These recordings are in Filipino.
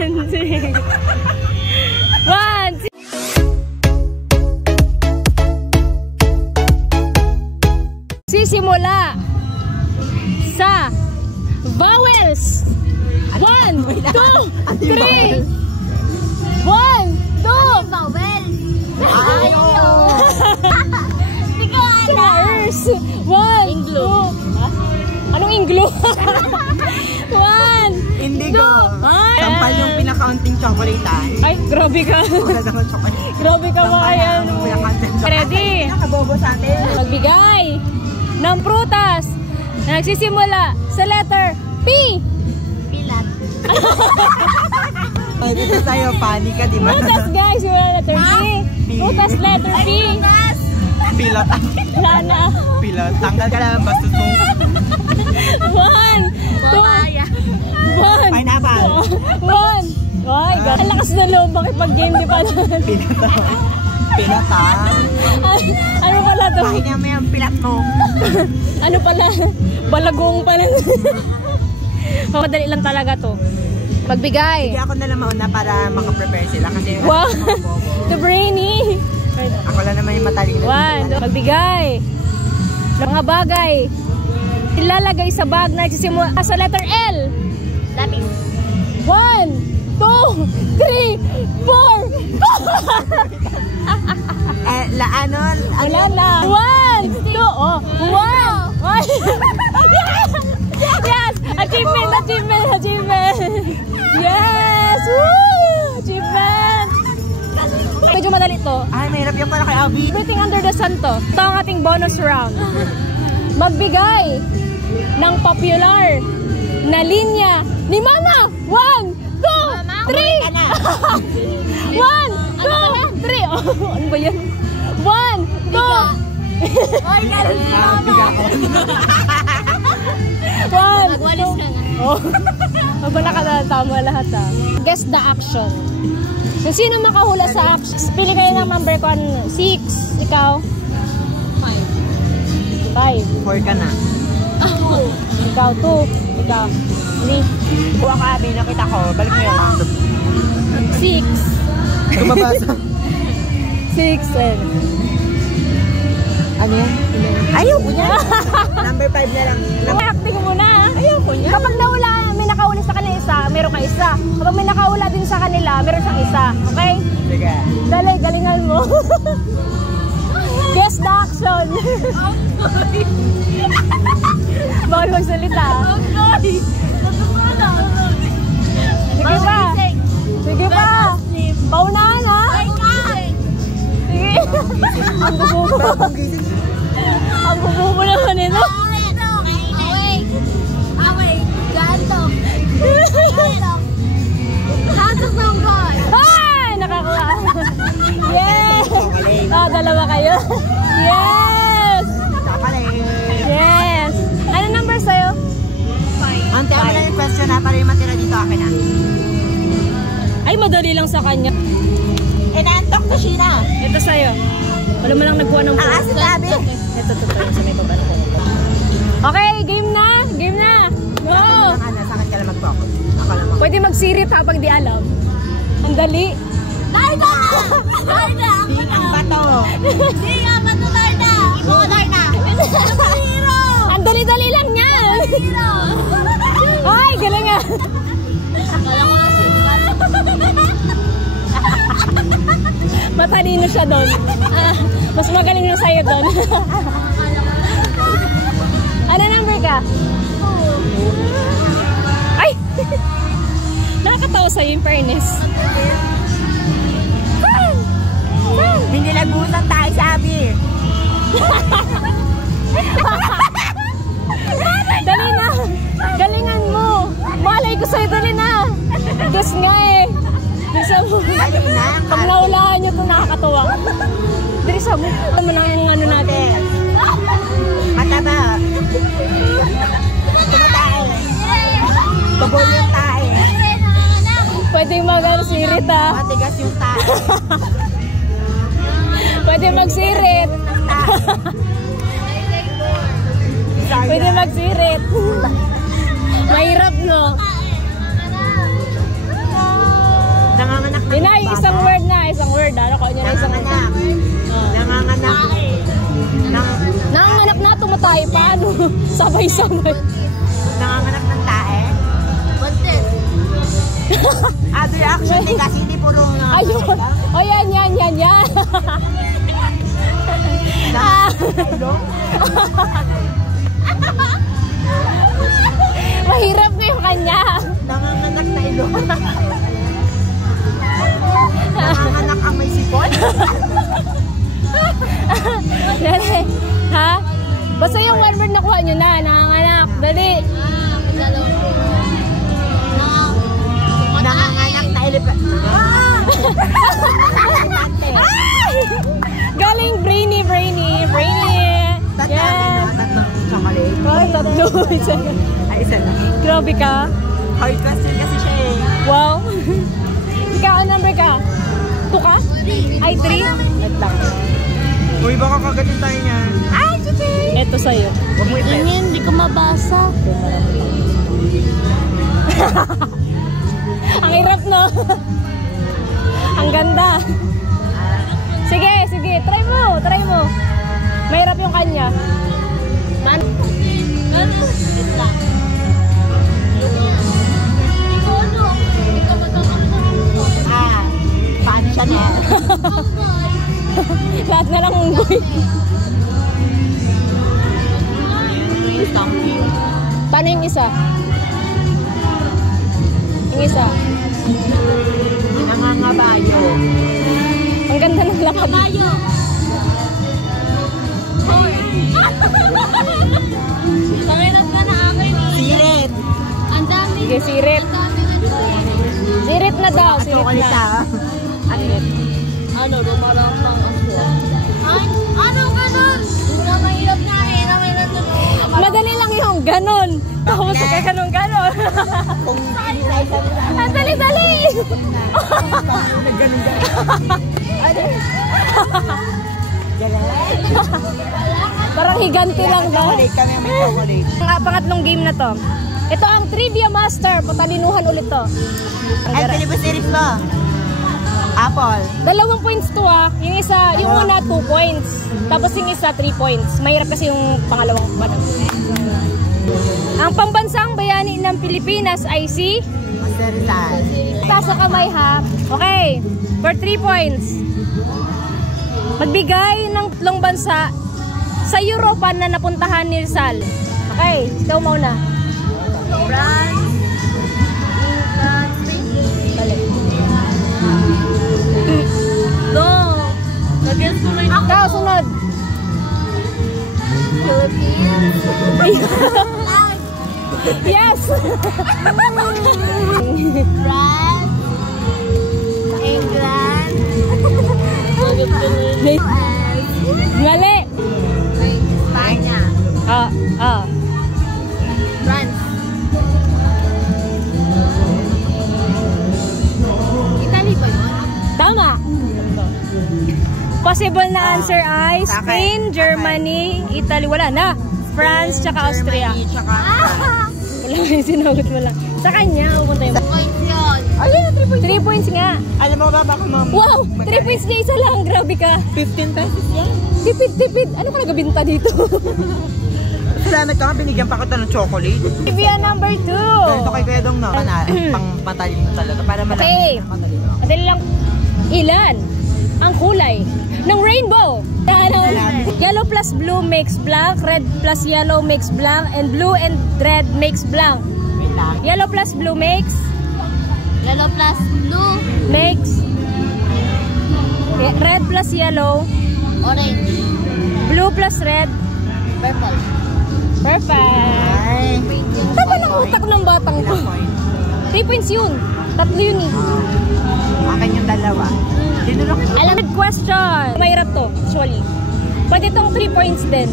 1, 1. Sisimula sa vowels. 1, 2, 3. 1, 2. Vowel. Ayaw. Hindi ko alam. 1, Inglo. Anong Inglo? 1, Indigo. 2. Sampal yung pinakaunting chocolate Ay, grabe ka. Wala naman chocolate. Grabe ka ba yan? Ready? Nakabobo sa atin. Magbigay ng prutas na nagsisimula sa letter P. Pilat. Ay, dito tayo, panik ka, di ba? Prutas guys, yung letter P. Prutas letter P. Pilot. Wala na. Pilot. Tanggal ka lang, bastos mo. 1, 2, 1. Pineapple. 1. Ay, ang lakas na loob. Bakit pag-game di pa natin? Pilot ah. Ano pala to? Pahinga mo yung pilat mo. Ano pala? Balagong pala. Madali lang talaga to. Magbigay. Sige, ako na lang mauna para makaprepare sila kasi Wow! The brainy! ako lang naman yung matalino. 1. Magbigay. Mga bagay. Ilalagay sa bag na nagsisimula sa letter L. Lapis. 1, 2, 3, 4. Wala na. 1, 2, oh. 1. Yes! Achievement! Achievement! Achievement! Yes! Woo! Achievement! Medyo madali to. Ay, mahirap yung para kay Abby. Everything under the sun to. Ito ang ating bonus round. Magbigay ng popular na linya ni Mama! 1, 2, 3! 1, 2, 3! Oh, ano ba yan? 1, 2! Oy, galing si Mama. 1, Magwalis ka nga. Oh. Mabala ka na, tama lahat ah. Guess the action. Kung sino makahula sa action, pili kayo ng number ko. 6, ikaw? 5. 4 ka na. Ikaw, 2. Ikaw, 3. Kuha ka, Abby. Nakita ko. Balik mo yun. 6. Tumabasa. 6. Ano yan? Ayoko niya. Number 5 na lang. Acting mo na. Ayoko niya. Kapag nawala, may nakahuli sa kanila isa, meron ka isa. Kapag may nakahula din sa kanila, meron siyang isa. Okay? Sige. Dali, galingan mo. Guess the action. Bawal magsalita. Sige pa. Sige pa. Paunahan ha. Sige. Ang bububo. Ang bububo naman ito. Ay! Nakakuha. Yes! Oh, dalawa kayo. Yes! Yes! Ano number sa'yo? 5. Ante, ako lang yung question na para yung matira dito akin na. Ay, madali lang sa kanya. Inantok ko siya na. Ito sa'yo. Wala mo lang nagkuha ng Ang asin na, Abby. Ito, yung sa may baba na ko. Okay, game na! Game na! Go! Sa akin ka lang mag-focus. Ako lang mag-focus. Pwede magsirit habang di alam. Ang dali. Darna! Darna! Di ang bato. Di nga, bato Darna! Ibo ko Darna! Hero! Ang dali-dali lang yan! Hero! Ay, galing nga! Wala ko nasulat. Matalino siya doon. Mas magaling na sa'yo doon. Ano number ka? Ay! Nakakatawa sa'yo yung fairness. Hindi nagbusan tayo sa Abby. Dali na! Galingan mo! Malay ko sa'yo, dali na! Diyos nga eh! Diyos mo! Pag naulahan nyo ito, nakakatawa. Diyos mo! Ano mo lang yung ano natin? Mataba. Tumatae. Tugol yung tae. Pwede mag-sirit ah. Matigas yung tae. Pwede magsirit. Pwede magsirit. Mahirap no? Sabay-sabay. Nanganganak ng tae. Buntis. Other action din kasi hindi puro Ayun. O yan. Mahirap na yung kanya. Nanganganak na ilong. Nanganganak ang may sipon. Dali. Ha? Basta yung one word nakuha nyo na. Nanganganak. Dali. Nanganganak na elephant. Galing brainy. Yes. Tatlong chocolate. Tatlo. Ay, isa na. Grabe ka. Hard question kasi siya eh. Wow. Ikaw, ang number ka? 2 ka? Ay, 3? Wait lang. Uy, baka kagatin tayo niyan. Ay, chichi! Ito sa'yo. Huwag mo ipet. Hindi ko mabasa. Ang hirap, no? Ang ganda. Sige. Try mo. Mahirap yung kanya. Paano siya na? Lahat na lang unggoy. Paano yung isa? Nangangabayo. Ang ganda ng lakad. Kabayo. Pangilan ka na akin. Sirit. Ang dami. Sige, sirit. Ang dami na ito. Sirit na daw. Sirit na. Ano, lumarang pang aswa. Ay, ano ganun? Una mahirap na eh. Mahirap na Madali lang yung ganon. Tapos ka ganon. Ang dali. Parang higanti lang daw. Kami may chocolate. Ang pangatlong game na to. Ito ang Trivia Master. Patalinuhan ulit to. Ay, pinipasirit mo. Apple. 2 points to ah. Yung una 2 points. Tapos yung isa 3 points. Mahirap kasi yung pangalawang banang. Ang pambansang bayani ng Pilipinas ay si Rizal. taas sa kamay ha. Okay. For 3 points. Magbigay ng 3 bansa sa Europa na napuntahan ni Rizal. Okay. Ikaw mauna. France, England, Spain. Balik. No. Nag-guess ko na yun. Ikaw, sunod. Philippines. Yes! France. England. Mali! Espanya. France. Italy ba yun? Tama! Possible na answer ay Spain, Germany, Italy. Wala na. France, tsaka Austria. Germany, tsaka Wala nga, sinagot mo lang. Sa kanya, pupunta yung... Points yun. ayun, 3 points nga. Alam mo ba baka ma'am? Wow! 3 points niya, isa lang. Grabe ka. 15 pesos yan. Tipid. Ano ka nagabinta dito? Salamat ka, binigyan pa kita ng chocolate. Trivia number 2. Ito kay Kuya Dong na. Pang patalino talaga. Para malaman Okay. ng patalino. Madali lang. Ilan ang kulay ng rainbow? Yellow plus blue makes blank, red plus yellow makes blank, and blue and red makes blank. Wait lang. Yellow plus blue makes Yellow plus blue. red plus yellow, Orange. blue plus red. Purple. Perfect. Ay. Tama ng utak ng batang to. Ilang point? 3 points yun. 3 yun eh. Akin yung dalawa. Dinulok. Alam, good question. Mahirap to, actually. Pwede itong 3 points din.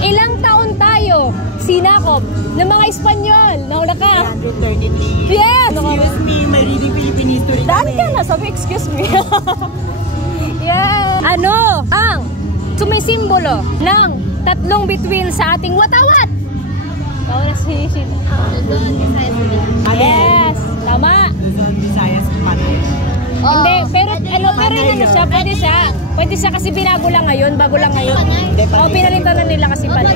Ilang taon tayo sinakop ng mga Espanyol? Nauna ka. 333. Yes! Excuse me, may reading Philippine history Daan kami. ka na, sabi excuse me. Yeah. Ano ang sumisimbolo ng tatlong bituin sa ating watawat? Ikaw na si Luzon, Visayas, Mindanao. Yes, tama. Luzon, Visayas, Panoy. Hindi, pero ano siya, pwede siya kasi binago lang ngayon, bago lang ngayon. Pinalitan na nila kasi pala.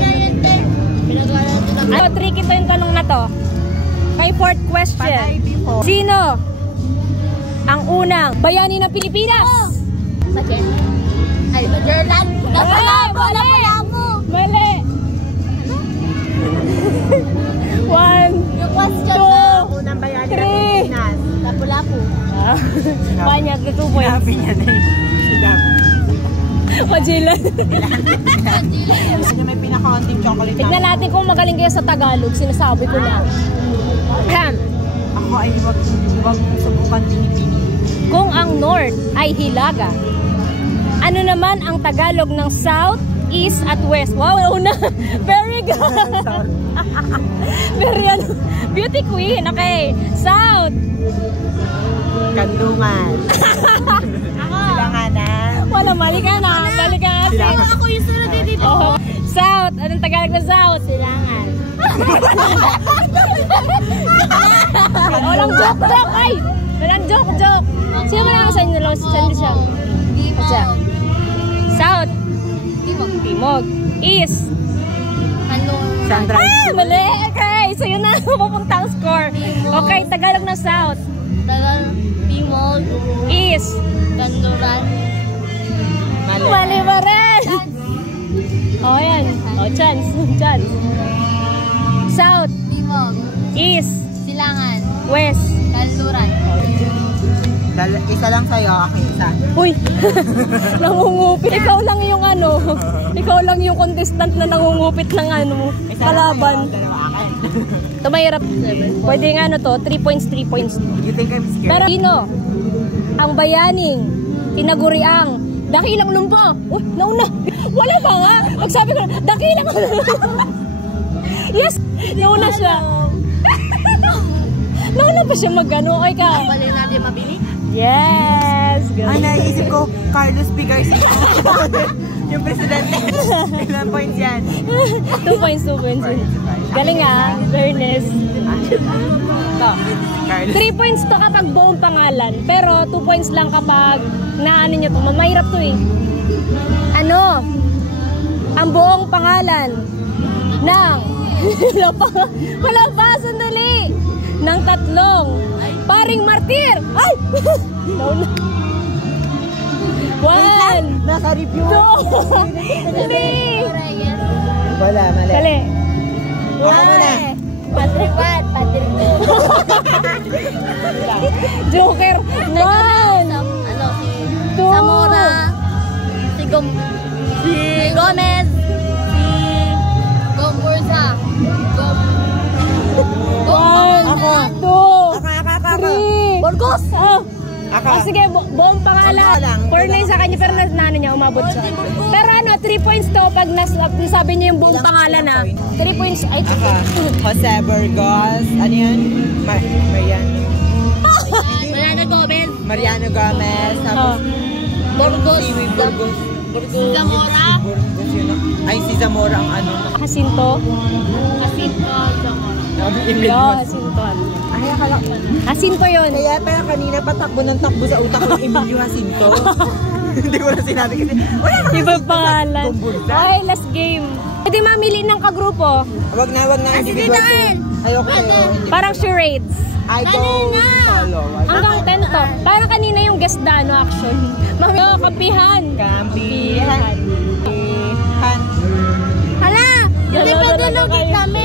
Ano, tricky to yung tanong na to. Kay fourth question. Sino ang unang bayani ng Pilipinas? Ay, Jordan. Mali. 1, Yung question 2, Unang bayani ng 3. Pilipinas. Lapu-lapu. Panyag, 2 points. Sinabi niya na eh. Majilan. Kasi may pinaka-onting chocolate. Tignan natin kung magaling kayo sa Tagalog. Sinasabi ko na. Ako ay huwag subukan pinipini. Kung ang North ay Hilaga, ano naman ang Tagalog ng South, East at West? Wow, una. Very good. Very beauty queen. Okay. South. Kandungan. Silanganan. Wala, mali ka na. Mali ka kasi. Ako yung sunod dito. Oh. South. Anong Tagalog ng South? Silangan. Walang joke. Ay! Walang joke. Sino ba naman sa inyo? Sandi siya. Timog. South. Timog. East. Ano? Sandra. Mali. Okay. So yun na. Pupunta ang score. Okay. Tagalog ng South. Timog. East. Kanduran. Mali ba rin? Oh, yan. Oh, chance. South. Timog. East. Silangan. West. Kanduran. Isa lang sa'yo, aking isa. Uy! Nangungupit. Ikaw lang yung ano. Ikaw lang yung contestant na nangungupit ng ano. Kalaban. Ito mahirap. Pwede nga ano to. 3 points. You think I'm scared? Pero sino ang bayaning tinaguriang dakilang lumpa? Uy! Nauna! Wala pa nga! Pagsabi ko na, dakilang Yes! Nauna siya. Nauna pa siya mag-ano. Okay ka? Balik natin mabili? Yes! Ay, naisip ko, Carlos P. Garcia. Yung presidente. Ilang points yan? 2 points. Galing ah, fairness. 3 points to kapag buong pangalan. Pero 2 points lang kapag naano nyo to. Mahirap to eh. Ano? Ang buong pangalan ng wala pa, sandali. Ng tatlong paring martir. Ay! No. 1, Naka-review. 2, 3. Wala, mali. Dali. Wala mo na. Patrick 1, Patrick 2. Joker. 1, Ano, si 2. Zamora, si Gomez, si Gomburza, 1, 2, 3. Burgos. Ako. Sige, buong pangalan. 4 na yun sa kanya, pero nano niya, umabot siya. Pero ano, 3 points to pag nasabi niya yung buong pangalan ha. 3 points, ay, Ako. Jose Burgos. Ano yun? Mariano Gomez. Tapos, Burgos. Siwi Burgos. Zamora. Burgos yun. Si Zamora ang ano. Jacinto. Jacinto. Ay, akala ko. Jacinto yun. Kaya pala kanina patakbo ng takbo sa utak ko Emilio Jacinto. Hindi ko na sinabi kasi wala naman Iba pangalan. Kumbulta. Okay, last game. Pwede mamili ng kagrupo. Wag na. Individual. Ayoko na. Parang charades. I don't follow. Hanggang 10 to. Parang kanina yung guest na ano action. Mamili kampihan. Kampihan. Hala! Hindi pa dunugin kami.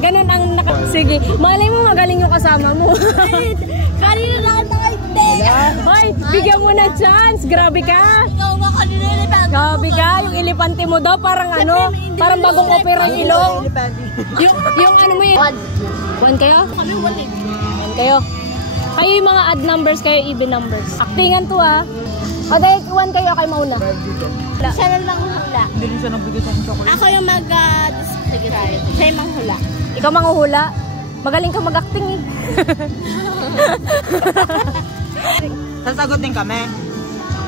Ganun ang sige, malay mo magaling yung kasama mo. Kanina lang tayo. Hoy, bigyan mo na chance. Grabe ka. Ikaw nga kanina nilipan. Grabe ka. Yung elepante mo daw parang ano, parang bagong opera yung ilong. Yung ano mo yun. 1 kayo? Kami wali. 1 kayo. Kayo yung mga odd numbers, kayo even numbers. Actingan to ha. O dahil 1 kayo, kayo mauna. Siya na lang hula. Hindi rin siya nagbigay sa chocolate. Ako yung mag-describe. Siya yung manghula. Ikaw manghuhula. Magaling ka mag-acting eh. Sasagot din kami.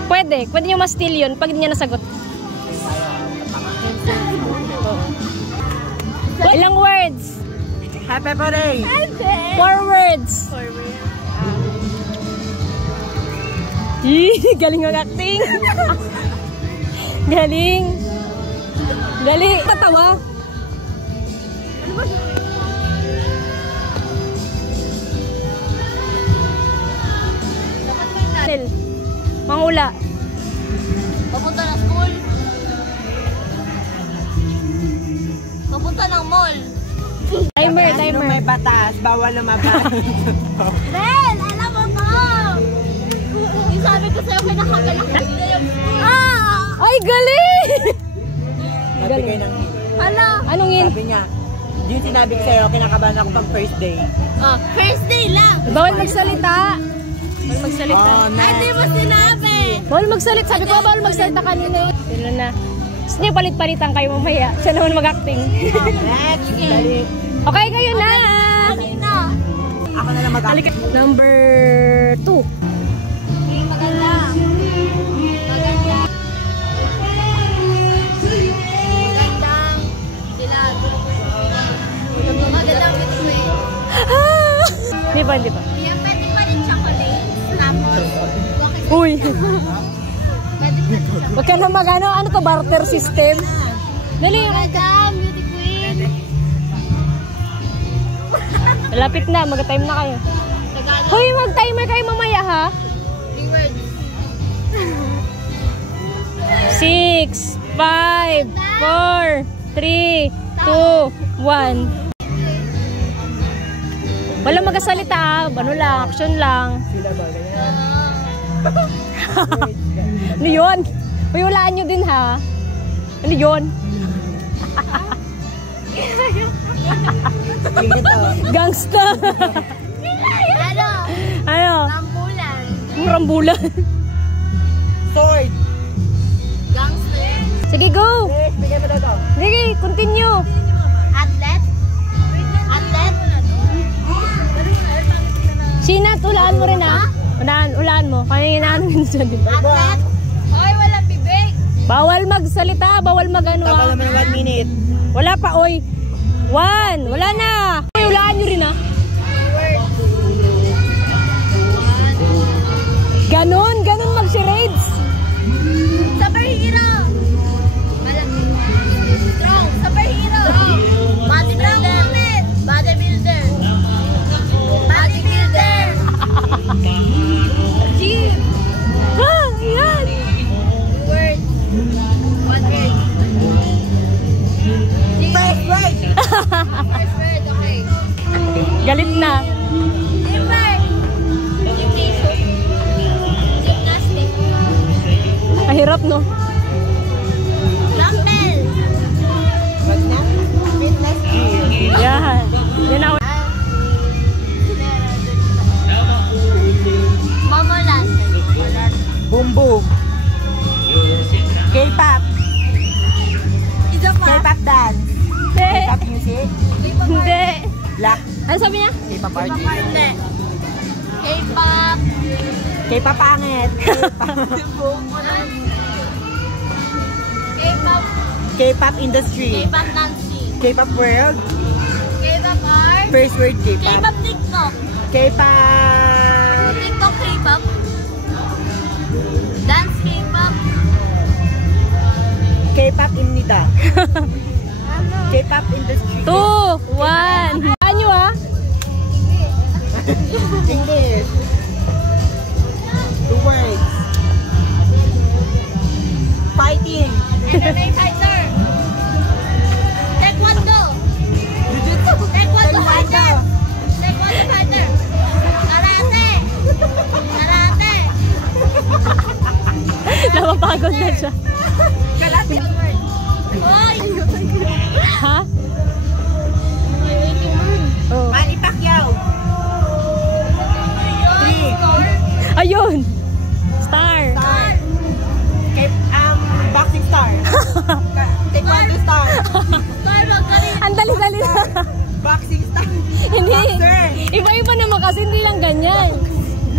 Pwede nyo ma-steal yun pag hindi nyo nasagot. Ilang words? Happy birthday! 4 words. Galing mag-acting. Galing. Galing. Tatawa. Mangula. Papunta na school. Papunta ng mall. Timer, Kaya timer. may batas, bawal lumabas. Ben, alam mo ko! Yung sabi ko sa'yo, kinakagalak na yung school. Ay, galing! Nabigay ng hint. Hala! Anong yun? Sabi niya, yung sinabi ko sa'yo, kinakabahan ako pag first day. First day lang. Bawal magsalita. Bawal magsalita. Oh, Ay, di mo sinabi. Bawal magsalita. Sabi ko, bawal magsalita kanina. Sila na. Gusto niyo palit-palitan kayo mamaya. Siya naman mag-acting. Next! Dali. Okay, kayo na! Kanina. Ako na lang mag-acting. Number 2. Maganda. Maganda. Magandang dilag. Magandang between. Di ba, di ba? Kaya pwede pa rin chocolate. Snapple. Uy! Pwede pa rin chocolate. Huwag ka na mag-ano. Ano to? Barter system? Dali. Madam, beauty queen. Malapit na. Mag-time na kayo. Tagalog. Hoy, mag-timer kayo mamaya, ha? 3 words. 6, 5, 4, 3, 2, 1. Wala magasalita, ah. Ano lang, action lang. Sila ba? Ganyan. Ano yun? Uy, walaan nyo din, ha? Ano yun? Tingin to. Gangsta. Ano? Ano? Rambulan. Murang bulan. Sword! Gangster. Sige, go! Next, bigyan mo na to. Sige, continue. Athlete. Athlete. Sinat, ulaan mo rin, ha? Ulaan mo. Kaya inaano yun dyan. Athlete. Hoy, wala bibig. Bawal magsalita, bawal magano. Tapos naman ng 1 minute. Wala pa, oy. 1, wala na. Uy, ulaan nyo rin, ha? Ganon mag-charades. Superhero. Strong. Superhero. Bodybuilder. Bodybuilder. Bodybuilder. Gym. Ah, yan. Word. One word. First word! First word, okay. Galit na. Timber. Gymnasium. Gymnastic. Mahirap, no? Dumbbell. Mag-nap. Fitness gym. Yan. Yan ako. Momoland. Boom boom. K-pop. K-pop dance. Hindi. K-pop music. Hindi. Black. Ano sabi niya? K-pop art. Hindi. K-pop. K-pop pangit. K-pop. K-pop industry. K-pop dancing. K-pop world. K-pop art. First word K-pop. K-pop TikTok. K-pop. TikTok K-pop. Dance K-pop. K-pop imnida. K-pop industry. 2, 1. Ano, ha? English. 2 words. Fighting. MMA fighter. Taekwondo. Jujutsu. Taekwondo fighter. Taekwondo fighter. Karate. Karate. Napapagod na siya. Karate. Hoy! Ha? Oh. Manny Pacquiao. 3. Ayun. Star. Star. Boxing star. Taekwondo star. Star, magaling. Ang dali-dali na. Boxing star. Hindi. Boxer. Iba-iba naman kasi hindi lang ganyan.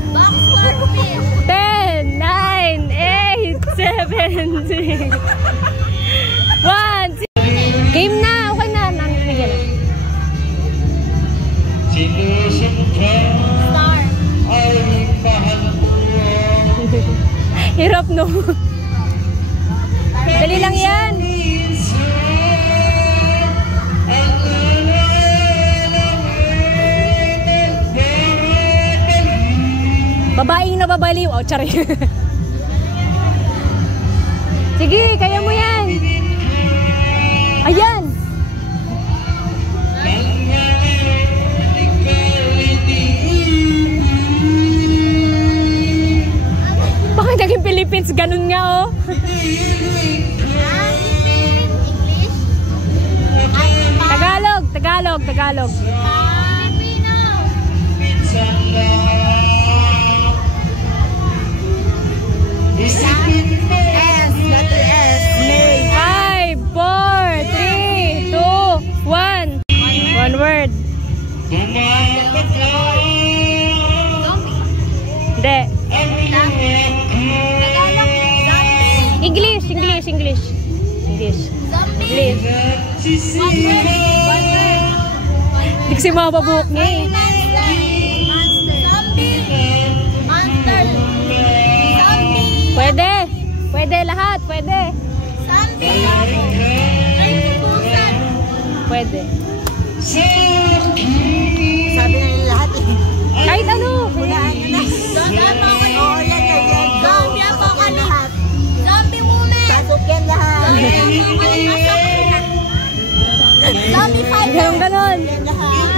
Box star fish. 10, 9, 8, 7, 6, 1. Game na. Okay na. Nangyay na. Star. no? Dali lang yan. Babaeng nababaliw. Oh, tsari. Sige, kaya mo yan. Ayan. Bakit naging Philippines? Ganun nga, oh. Tagalog, Tagalog, Tagalog. S, letter S. May. 5, 4, 3, 2, 1. One word. Hindi. English, English, English. English. English. Hindi kasi mababuk niya eh. Pwede. Pwede lahat. Pwede. Pwede. Sabi na nila lahat eh. Kahit ano. Hulaan nyo na. Oo, yan, yan, yan. Go. Pasok yan lahat. Zombie woman! Pasok yan lahat. Zombie fighter! Ganun, ganun. Yan lahat.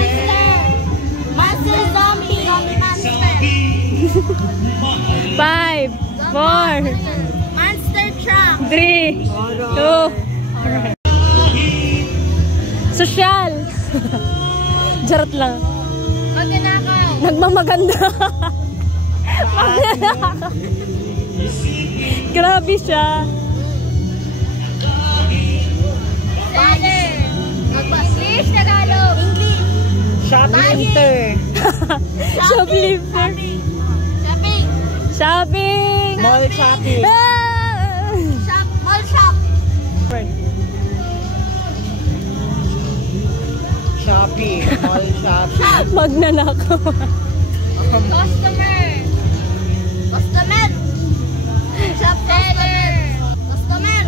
Monster zombie! Zombie monster! 5, 4, Monster truck! 3, 2. Social. Jarot lang. Magnanakaw! Nagmamaganda. Magnanakaw. Grabe siya. Seller! English, Tagalog! English! Shoplifter. Shoplifter. Shopping! Shopping. Mall shopping. Ah! Shop! Mall shop! Shopping. Mall shopping. Magnanakaw. Customer! Customer! Shop seller! Customer!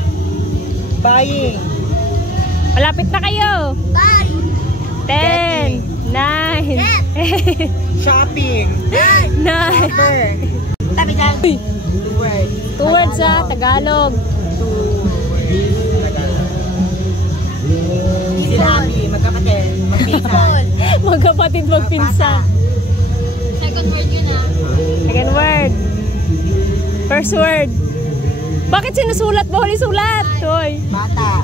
Buying. Malapit na kayo. Buy! 10, 9, 8, Shopping. 9. Shopper. Tabi dyan! Two words. 2 words sa Tagalog. Tagalog. Sinabi, magkapatid, magpinsan. Magkapatid, magpinsan. Second word yun ah. Second word. First word. Bakit sinusulat? Bawal isulat. Hoy. Bata.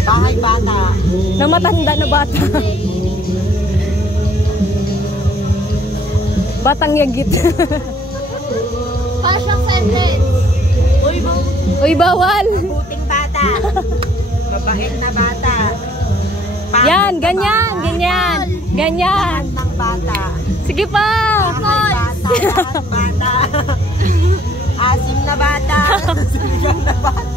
Bahay bata. Na matanda na bata. Batang yagit. Passion sentence. Uy, bawal. Puting bata. Mabait na bata. Yan, ganyan, ganyan. Ganyan. Lahat ng bata. Sige pa. Bahay bata. Lahat bata. Asim na bata. Sigang na bata.